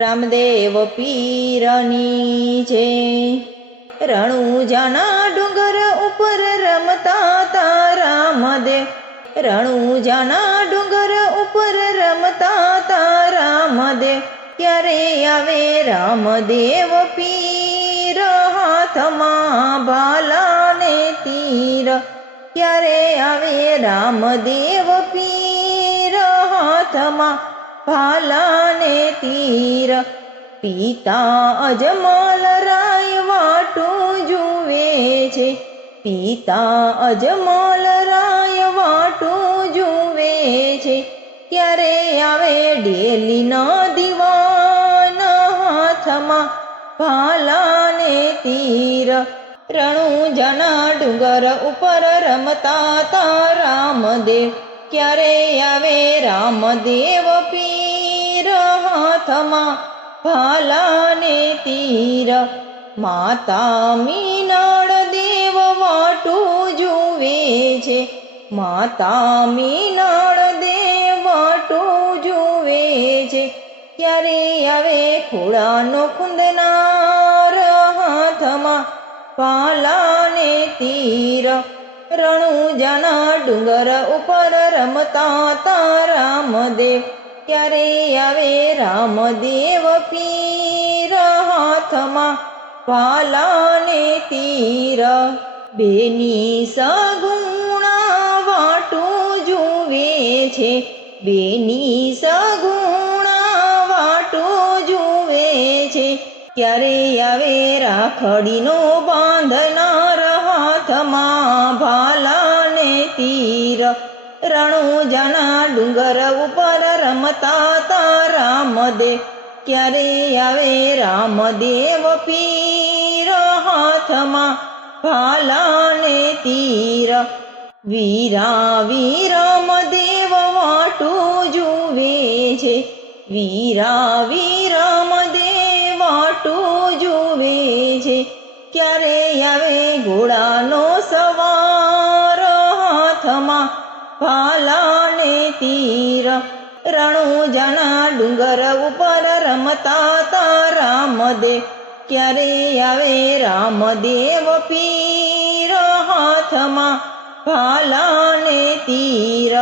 રામદેવ પીરની છે। રણુજાના ડુંગર ઉપર રમતા તા રામદેવ, રણુજાના ડુંગર ઉપર રમતા તા રામદેવ। ત્યારે આવે રામદેવ પીર, હાથમાં ભાલા ને તીર। ત્યારે આવે રામદેવ પીર, હાથમાં ભાલા ને તીર। પિતા અજમલ રાય વાટું જુએ છે, પિતા અજમલ રાય વાટું જુએ છે। ત્યારે આવે ડેલીના દીવાન, હાથમાં ભાલા ને તીર। રણુજાના ડુંગર ઉપર રમતા તા રામદેવ, ક્યારે આવે રામદેવ પીર, હાથમાં ભાલા ને તીર। માતા મીનાળ દેવ વાટું જુએ છે, માતા મીનાળ દેવ વાટું જુએ છે। ત્યારે આવે ખોળાનો ખૂંદનાર, હાથમાં ભાલા ને તીર। રણુજાના ડુંગર ઉપર રમતા તા રામદેવ, ક્યારે આવે રામદેવ પીર, હાથમાં ભાલા ને તીર। બેની સગુણા વાટું જુએ છે, બેની સગુણા વાટું જુએ છે। ક્યારે આવે રાખડીનો બાંધનાર, હાથમાં ભાલા ને તીર। રણુજાના ડુંગર ઉપર રમતા તા રામદેવ, ક્યારે આવે રામદેવ પીર, હાથમાં ભાલા ને તીર। વીરા વીરમદેવ વાટું જુએ છે, વીરા વીરમદેવ વાટું જુએ છે। ક્યારે આવે ઘોડાનો સવાર, હાથમાં ભાલા ને તીર। રણુજાના ડુંગર ઉપર રમતા તા રામદેવ, ક્યારે આવે રામદેવ પીર, હાથમાં ભાલા ને તીર।